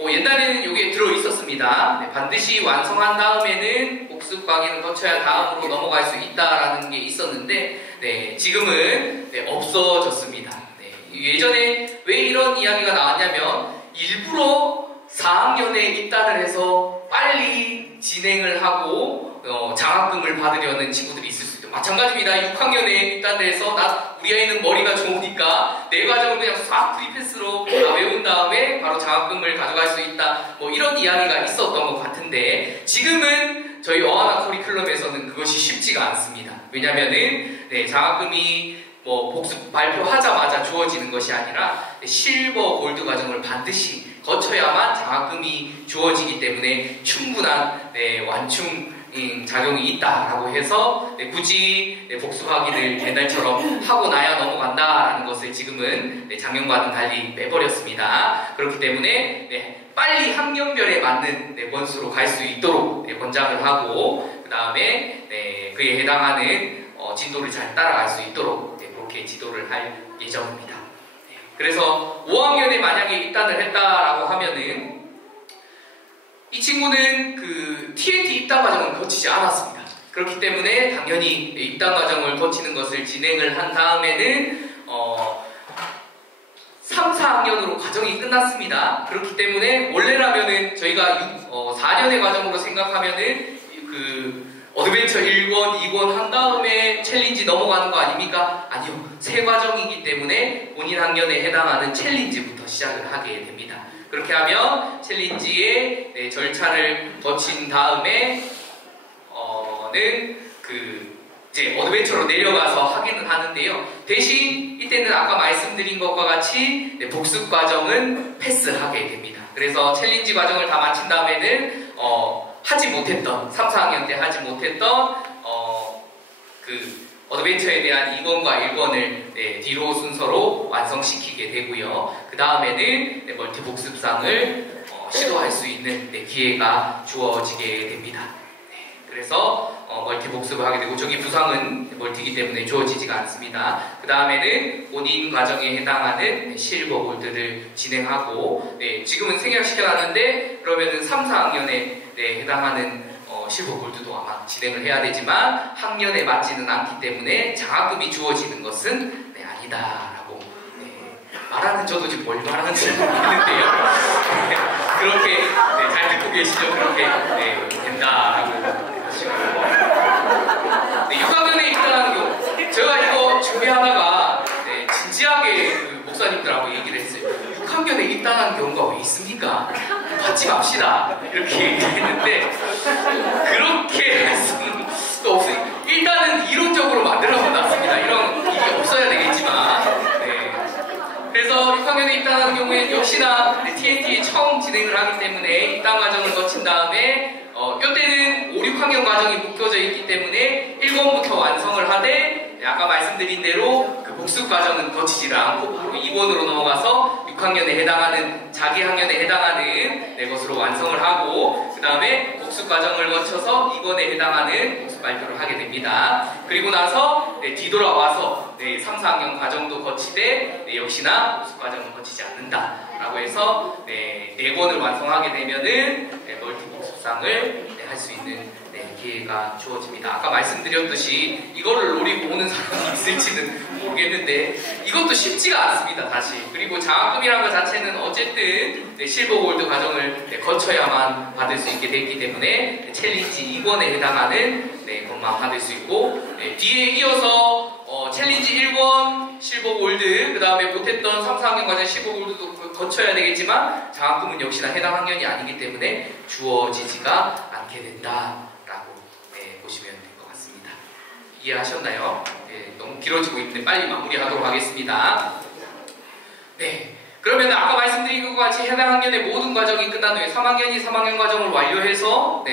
옛날에는 이게 들어있었습니다. 반드시 완성한 다음에는 복습 확인을 거쳐야 다음으로 넘어갈 수 있다라는 게 있었는데, 지금은 없어졌습니다. 예전에 왜 이런 이야기가 나왔냐면, 일부러 4학년에 입단을 해서 빨리 진행을 하고 장학금을 받으려는 친구들이 있을 수 있죠. 마찬가지입니다. 6학년에 입단을 해서 우리 아이는 머리가 좋으니까 내 과정을 그냥 싹 프리패스로 외운 다음에 바로 장학금을 가져갈 수 있다, 뭐 이런 이야기가 있었던 것 같은데, 지금은 저희 어하나 커리큘럼에서는 그것이 쉽지가 않습니다. 왜냐면은 장학금이 복습 발표하자마자 주어지는 것이 아니라 실버 골드 과정을 반드시 거쳐야만 장학금이 주어지기 때문에 충분한 완충 작용이 있다라고 해서 굳이 복습 확인을 옛날처럼 하고 나야 넘어간다라는 것을 지금은 작년과는 달리 빼버렸습니다. 그렇기 때문에 빨리 학년별에 맞는 권수로 갈 수 있도록 권장을 하고, 그 다음에 그에 해당하는 진도를 잘 따라갈 수 있도록 그렇게 지도를 할 예정입니다. 그래서 5학년에 만약에 입단을 했다라고 하면은 이 친구는 그 TNT 입단 과정을 거치지 않았습니다. 그렇기 때문에 당연히 입단 과정을 거치는 것을 진행을 한 다음에는 3, 4학년으로 과정이 끝났습니다. 그렇기 때문에 원래라면은 저희가 4년의 과정으로 생각하면은 그 어드벤처 1권, 2권 한 다음에 챌린지 넘어가는 거 아닙니까? 아니요. 새 과정이기 때문에 본인 학년에 해당하는 챌린지부터 시작을 하게 됩니다. 그렇게 하면 챌린지의 절차를 거친 다음에 이제 어드벤처로 내려가서 하기는 하는데요. 대신 이때는 아까 말씀드린 것과 같이 복습 과정은 패스하게 됩니다. 그래서 챌린지 과정을 다 마친 다음에는 하지 못했던 3, 4학년 때 하지 못했던 그 어드벤처에 대한 2권과 1권을 뒤로 순서로 완성시키게 되고요. 그 다음에는 멀티 복습상을 시도할 수 있는 기회가 주어지게 됩니다. 그래서 멀티 복습을 하게 되고, 저기 부상은 멀티이기 때문에 주어지지가 않습니다. 그 다음에는 본인 과정에 해당하는 실버 골드를 진행하고, 지금은 생략시켜놨는데 그러면은 3, 4학년에 해당하는 실버 골드도 아마 진행을 해야 되지만 학년에 맞지는 않기 때문에 장학금이 주어지는 것은 아니다라고 말하는, 저도 지금 뭘 말하는지 모르겠는데요. 그렇게 잘 듣고 계시죠? 그렇게 된다라고 하시고, 6학년에 입단하는 경우, 제가 이거 준비하다가 진지하게 그 목사님들하고 얘기를 했어요. 6학년에 입단하는 경우가 왜 있습니까? 받지 맙시다 이렇게 얘기했는데, 그렇게 할 수는 또 없어요. 일단은 이론적으로 만들어놨습니다. 이런 일이 없어야 되겠지만, 그래서 6학년에 입단하는 경우에는 역시나 TNT에 처음 진행을 하기 때문에 입단 과정을 거친 다음에 이때는 5, 6학년 과정이 묶여져 있기 때문에 1권부터 완성을 하되, 아까 말씀드린 대로 그 복습 과정은 거치지 않고 바로 2권으로 넘어가서 6학년에 해당하는, 자기 학년에 해당하는 것으로 완성을 하고, 그 다음에 복습 과정을 거쳐서 2권에 해당하는 복습 발표를 하게 됩니다. 그리고 나서 뒤돌아와서 3, 4학년 과정도 거치되 역시나 복습 과정은 거치지 않는다라고 해서 4권을 완성하게 되면은 멀티 복습상을 할 수 있는 기회가 주어집니다. 아까 말씀드렸듯이 이거를 노리고 오는 사람이 있을지는 모르겠는데 이것도 쉽지가 않습니다. 다시. 그리고 장학금이라는 것 자체는 어쨌든 실버 골드 과정을 거쳐야만 받을 수 있게 됐기 때문에 챌린지 2권에 해당하는 것만 받을 수 있고, 뒤에 이어서 챌린지 1권 실버 골드, 그 다음에 못했던 3, 4학년 과정 실버 골드도 거쳐야 되겠지만 장학금은 역시나 해당 학년이 아니기 때문에 주어지지가 않게 된다라고 보시면 될 것 같습니다. 이해하셨나요? 너무 길어지고 있는데 빨리 마무리하도록 하겠습니다. 네. 그러면 아까 말씀드린 것과 같이 해당 학년의 모든 과정이 끝난 후에 3학년이 3학년 과정을 완료해서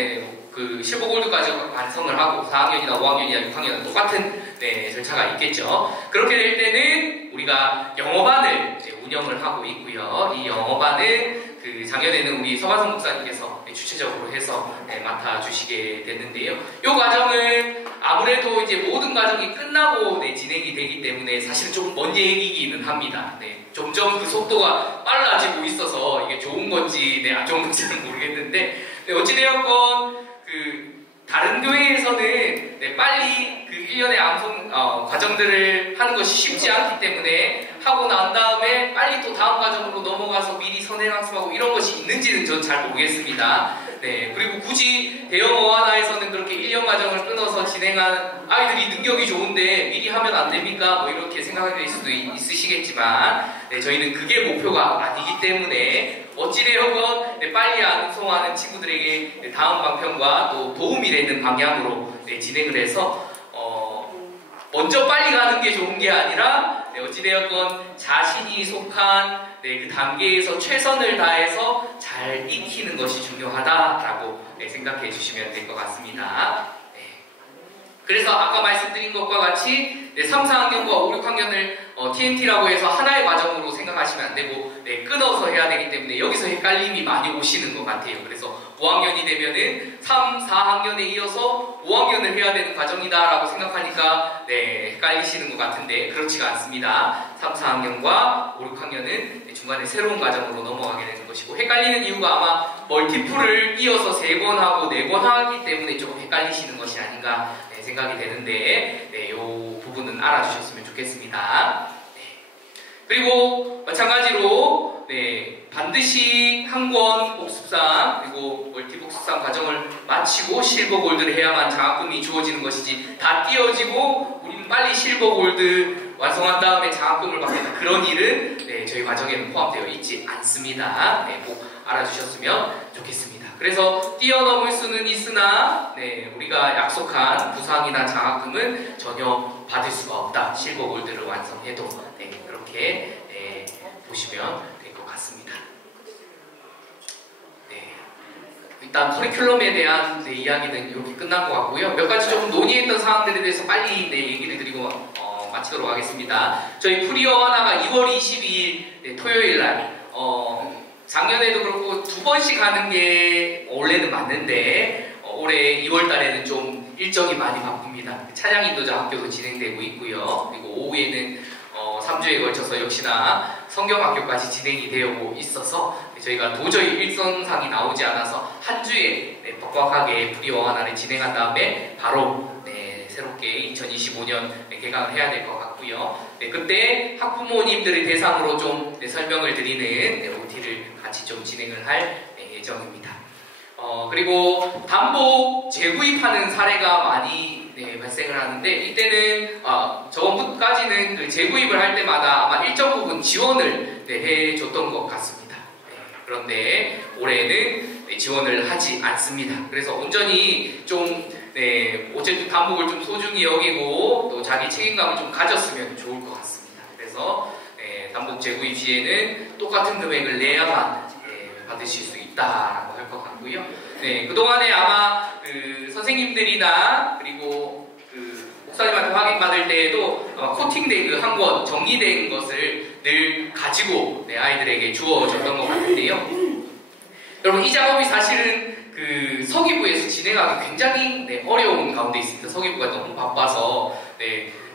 그 실버 골드까지 완성을 하고 4학년이나 5학년이나 6학년은 똑같은 절차가 있겠죠. 그렇게 될 때는 우리가 영어반을 운영을 하고 있고요. 이 영어반은 그 작년에는 우리 서만성 목사님께서 주체적으로 해서 맡아주시게 됐는데요. 이 과정은 아무래도 이제 모든 과정이 끝나고 진행이 되기 때문에 사실 조금 먼 얘기이기는 합니다. 점점 그 속도가 빨라지고 있어서 이게 좋은 건지 안 좋은 건지는 모르겠는데, 어찌되었건 그 다른 교회에서는 빨리 그 1년의 암송 과정들을 하는 것이 쉽지 않기 때문에 하고 난 다음에 빨리 또 다음 과정으로 넘어가서 미리 선행학습하고 이런 것이 있는지는 전 잘 모르겠습니다. 그리고 굳이 대형 어하나에서는 그렇게 1년 과정을 끊어서 진행한 아이들이 능력이 좋은데 미리 하면 안 됩니까? 뭐 이렇게 생각할 수도 있으시겠지만, 저희는 그게 목표가 아니기 때문에 어찌되었건 빨리 암송하는 친구들에게 다음 방편과 또 도움이 되는 방향으로 진행을 해서 먼저 빨리 가는 게 좋은 게 아니라 어찌되었건 자신이 속한 그 단계에서 최선을 다해서 잘 익히는 것이 중요하다라고 생각해 주시면 될 것 같습니다. 그래서 아까 말씀드린 것과 같이 3, 4학년과 5, 6학년을 TNT라고 해서 하나의 과정으로 생각하시면 안 되고 끊어서 해야 되기 때문에 여기서 헷갈림이 많이 오시는 것 같아요. 그래서 5학년이 되면은 3, 4학년에 이어서 5학년을 해야 되는 과정이다라고 생각하니까 헷갈리시는 것 같은데 그렇지가 않습니다. 3, 4학년과 5, 6학년은 중간에 새로운 과정으로 넘어가게 되는 것이고, 헷갈리는 이유가 아마 멀티플을 이어서 3번 하고 4번 하기 때문에 조금 헷갈리시는 것이 아닌가 생각이 되는데 이 부분은 알아주셨으면 좋겠습니다. 그리고 마찬가지로 반드시 한 권 복습상 그리고 멀티 복습상 과정을 마치고 실버 골드를 해야만 장학금이 주어지는 것이지, 다 띄어지고 우리는 빨리 실버 골드 완성한 다음에 장학금을 받겠다, 그런 일은 저희 과정에는 포함되어 있지 않습니다. 꼭 알아주셨으면 좋겠습니다. 그래서 뛰어넘을 수는 있으나 우리가 약속한 부상이나 장학금은 전혀 받을 수가 없다. 실버 골드를 완성해도 그렇게 보시면 될 것 같습니다. 일단 커리큘럼에 대한 이야기는 이렇게 끝난 것 같고요. 몇 가지 조금 논의했던 사항들에 대해서 빨리 얘기를 드리고 마치도록 하겠습니다. 저희 프리어하나가 2월 22일 토요일 날 작년에도 그렇고 2번씩 하는 게 원래는 맞는데 올해 2월 달에는 좀 일정이 많이 바쁩니다. 찬양 인도자 학교도 진행되고 있고요. 그리고 오후에는 3주에 걸쳐서 역시나 성경학교까지 진행이 되고 있어서 저희가 도저히 일정상이 나오지 않아서 한 주에 빡빡하게 프리어하나를 진행한 다음에 바로 새롭게 2025년 개강을 해야 될 것 같고요. 그때 학부모님들의 대상으로 좀 설명을 드리는 OT를 같이 좀 진행을 할 예정입니다. 그리고 단복 재구입하는 사례가 많이 발생을 하는데, 이때는 저번까지는 그 재구입을 할 때마다 아마 일정 부분 지원을 해줬던 것 같습니다. 그런데 올해는 지원을 하지 않습니다. 그래서 온전히 좀 어쨌든 단복을 좀 소중히 여기고 또 자기 책임감을 좀 가졌으면 좋을 것 같습니다. 그래서 단복 재구입 시에는 똑같은 금액을 내야만 받으실 수 있다라고 할 것 같고요. 그동안에 아마 그 선생님들이나 그리고 그 목사님한테 확인받을 때에도 아마 코팅된 그 한 권 정리된 것을 늘 가지고 아이들에게 주어졌던 것 같은데요. 여러분, 이 작업이 사실은 그 서기부에서 진행하기 굉장히 어려운 가운데 있습니다. 서기부가 너무 바빠서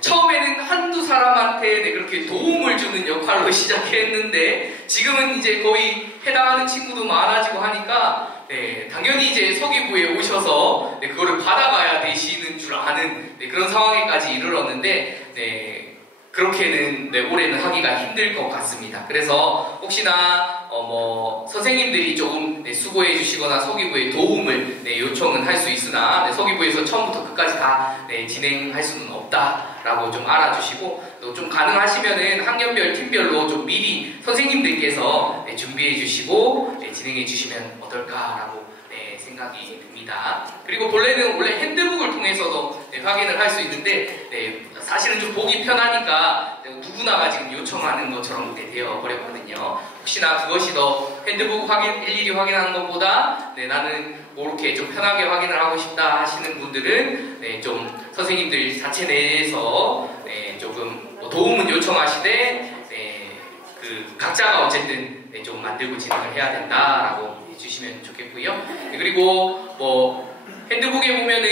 처음에는 한두 사람한테 그렇게 도움을 주는 역할로 시작했는데 지금은 이제 거의 해당하는 친구도 많아지고 하니까 네, 당연히 이제 서기부에 오셔서 네, 그거를 받아가야 되시는 줄 아는 네, 그런 상황에까지 이르렀는데 네, 그렇게는 네, 올해는 하기가 힘들 것 같습니다. 그래서 혹시나 뭐 선생님들이 조금 네, 수고해 주시거나 서기부의 도움을 네, 요청은 할 수 있으나 네, 서기부에서 처음부터 끝까지 다 네, 진행할 수는 없다라고 좀 알아주시고 또 좀 가능하시면은 학년별 팀별로 좀 미리 선생님들께서 네, 준비해 주시고 네, 진행해 주시면 어떨까라고 네, 생각이 듭니다. 그리고 본래는 원래 핸드북을 통해서도 네, 확인을 할 수 있는데 네, 사실은 좀 보기 편하니까 누구나가 지금 요청하는 것처럼 네, 되어 버렸거든요. 혹시나 그것이 더 핸드북 확인 일일이 확인하는 것보다 네, 나는 뭐 이렇게 좀 편하게 확인을 하고 싶다 하시는 분들은 네, 좀 선생님들 자체 내에서 네, 조금 뭐 도움은 요청하시되 네, 그 각자가 어쨌든 네, 좀 만들고 진행을 해야 된다라고 해주시면 좋겠고요. 네, 그리고 뭐 핸드북에 보면은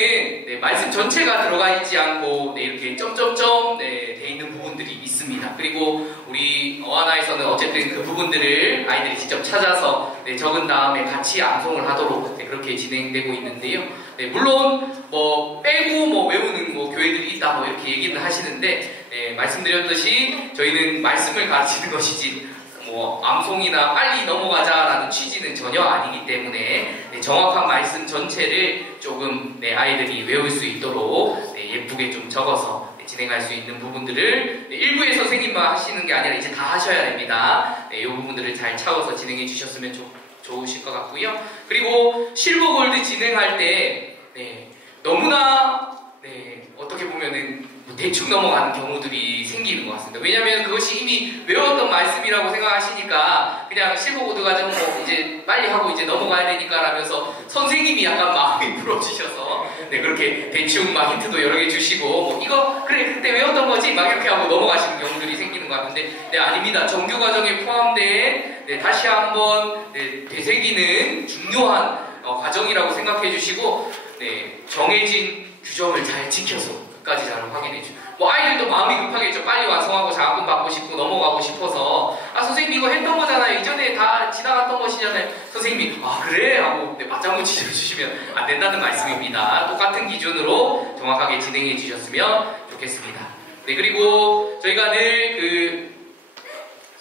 네, 말씀 전체가 들어가 있지 않고 네, 이렇게 점점점 네, 돼 있는 부분들이 있습니다. 그리고 우리 어하나에서는 어쨌든 그 부분들을 아이들이 직접 찾아서 네, 적은 다음에 같이 암송을 하도록 네, 그렇게 진행되고 있는데요. 네, 물론 뭐 빼고 뭐 외우는 뭐 교회들이 있다 뭐 이렇게 얘기는 하시는데 네, 말씀드렸듯이 저희는 말씀을 가르치는 것이지 뭐 암송이나 빨리 넘어가자라는 취지는 전혀 아니기 때문에 네, 정확한 말씀 전체를 조금 네, 아이들이 외울 수 있도록 네, 예쁘게 좀 적어서 네, 진행할 수 있는 부분들을 네, 일부의 선생님만 하시는 게 아니라 이제 다 하셔야 됩니다. 네, 이 부분들을 잘 차워서 진행해 주셨으면 좋으실 것 같고요. 그리고 실버 골드 진행할 때 네, 너무나 네, 어떻게 보면은 대충 넘어가는 경우들이 생기는 것 같습니다. 왜냐하면 그것이 이미 외웠던 말씀이라고 생각하시니까 그냥 실버보드 과정 뭐 이제 빨리 하고 이제 넘어가야 되니까 라면서 선생님이 약간 마음이 풀어주셔서 네, 그렇게 대충 막 힌트도 여러 개 주시고 뭐 이거 그래 그때 외웠던 거지 막 이렇게 하고 넘어가시는 경우들이 생기는 것 같은데 네, 아닙니다. 정규 과정에 포함된 네, 다시 한번 네, 되새기는 중요한 과정이라고 생각해 주시고 네, 정해진 규정을 잘 지켜서 까지 잘 확인해주고 뭐 아이들도 마음이 급하겠죠. 빨리 완성하고 장학금 받고 싶고 넘어가고 싶어서 아 선생님 이거 했던 거잖아요. 이전에 다 지나갔던 것이잖아요. 선생님이 아 그래? 하고 네, 맞장구 치셔주시면 안 된다는 말씀입니다. 똑같은 기준으로 정확하게 진행해 주셨으면 좋겠습니다. 네, 그리고 저희가 늘 그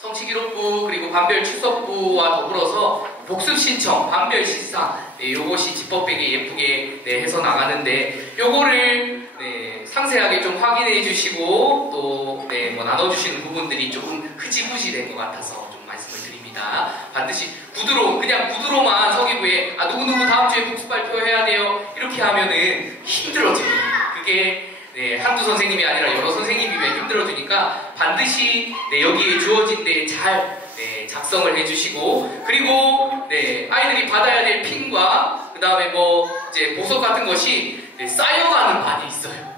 성취기록부 그리고 반별 출석부와 더불어서 복습 신청, 반별 시상 네, 요것이 지퍼백에 예쁘게 네, 해서 나가는데 요거를 네, 상세하게 좀 확인해 주시고 또 네, 뭐 나눠주시는 부분들이 조금 흐지부지된 것 같아서 좀 말씀을 드립니다. 반드시 구두로 그냥 구두로만 서기부에 아 누구누구 다음 주에 복습 발표해야 돼요 이렇게 하면은 힘들어집니다. 그게 네, 한두 선생님이 아니라 여러 선생님이면 힘들어지니까 반드시 네, 여기에 주어진 데에 잘 네, 작성을 해주시고 그리고 네, 아이들이 받아야 될 핀과 그 다음에 뭐 이제 보석 같은 것이 네, 쌓여가는 반이 있어요.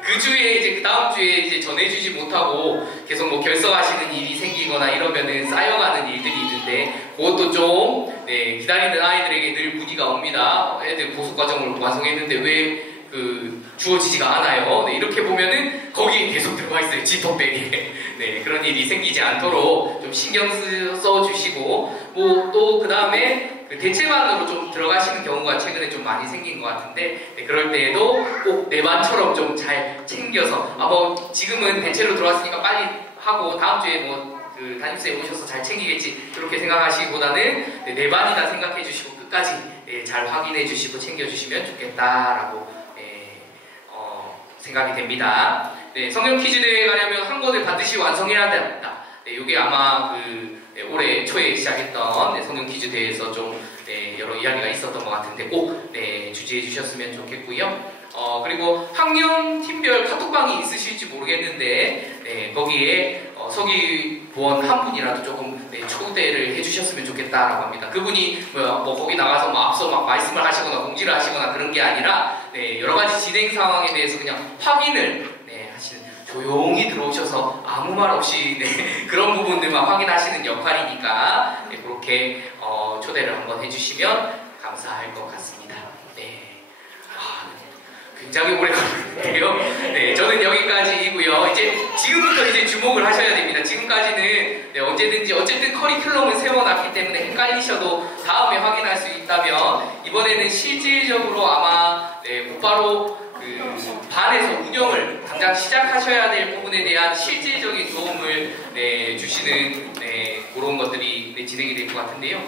그 주에 이제 그 다음 주에 이제 전해주지 못하고 계속 뭐 결석하시는 일이 생기거나 이러면은 쌓여가는 일들이 있는데 그것도 좀 네, 기다리는 아이들에게 늘 문의가 옵니다. 애들 보석 과정을 완성했는데 왜 그 주어지지가 않아요. 네, 이렇게 보면은 거기에 계속 들어가 있어요. 지퍼백에. 네, 그런 일이 생기지 않도록 좀 신경 써주시고 뭐 또 그 다음에 그 대체반으로 좀 들어가시는 경우가 최근에 좀 많이 생긴 것 같은데 네, 그럴 때에도 꼭 내 반처럼 좀 잘 챙겨서 아 뭐 지금은 대체로 들어왔으니까 빨리 하고 다음 주에 뭐 그 담임쌤 오셔서 잘 챙기겠지 이렇게 생각하시기보다는 네, 내 반이다 생각해 주시고 끝까지 네, 잘 확인해 주시고 챙겨 주시면 좋겠다라고 생각이 됩니다. 네, 성경 퀴즈 대회에 가려면 한 권을 반드시 완성해야 된다. 네, 이게 아마 그 네, 올해 초에 시작했던 네, 성경 퀴즈 대회에서 좀 네, 여러 이야기가 있었던 것 같은데 꼭 네, 주지해 주셨으면 좋겠고요. 그리고 학년 팀별 카톡방이 있으실지 모르겠는데 네, 거기에 서기부원 한 분이라도 조금 네, 초대를 해주셨으면 좋겠다라고 합니다. 그분이 뭐 거기 나가서 뭐 앞서 막 말씀을 하시거나 공지를 하시거나 그런 게 아니라 네, 여러 가지 진행 상황에 대해서 그냥 확인을 네, 하시는 조용히 들어오셔서 아무 말 없이 네, 그런 부분들만 확인하시는 역할이니까 네, 그렇게 초대를 한번 해주시면 감사할 것 같습니다. 네. 굉장히 오래 걸리는데요. 네, 저는 여기까지이고요. 이제 지금부터 이제 주목을 하셔야 됩니다. 지금까지는 네, 언제든지 어쨌든 커리큘럼을 세워놨기 때문에 헷갈리셔도 다음에 확인할 수 있다면 이번에는 실질적으로 아마 네, 곧바로 그 반에서 운영을 당장 시작하셔야 될 부분에 대한 실질적인 도움을 네, 주시는 네, 그런 것들이 네, 진행이 될 것 같은데요.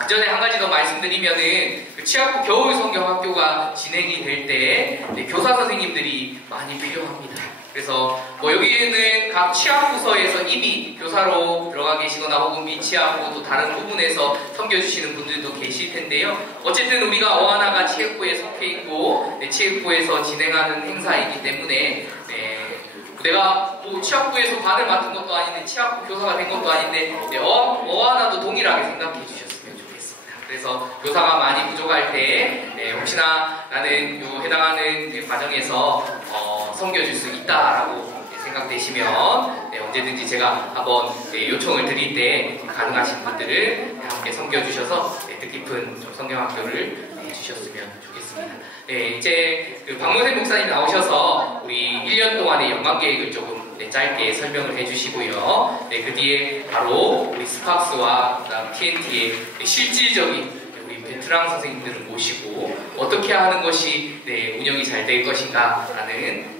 그 전에 한 가지 더 말씀드리면은 그 취학부 겨울 성경학교가 진행이 될 때 네, 교사 선생님들이 많이 필요합니다. 그래서 뭐 여기에는 각 취학부서에서 이미 교사로 들어가 계시거나 혹은 미취학부 또 다른 부분에서 섬겨주시는 분들도 계실 텐데요. 어쨌든 우리가 어하나가 체육부에 속해 있고 네, 체육부에서 진행하는 행사이기 때문에 네, 내가 뭐 취학부에서 반을 맡은 것도 아닌데 취학부 교사가 된 것도 아닌데 네, 어하나도 동일하게 생각해 주셨으면 좋겠습니다. 그래서 교사가 많이 부족할 때 네, 혹시나 나는 요 해당하는 네, 과정에서 섬겨줄 수 있다라고 네, 생각되시면 네, 언제든지 제가 한번 네, 요청을 드릴 때 가능하신 분들은 함께 섬겨주셔서 네, 뜻깊은 좀 성경학교를 네, 주셨으면 좋겠습니다. 네, 이제 그 박문생 목사님 나오셔서 우리 1년 동안의 연관 계획을 조금 네, 짧게 설명을 해주시고요. 네, 그 뒤에 바로 우리 스팍스와 그다음 TNT의 네, 실질적인 우리 베테랑 선생님들을 모시고 어떻게 하는 것이 네, 운영이 잘 될 것인가 라는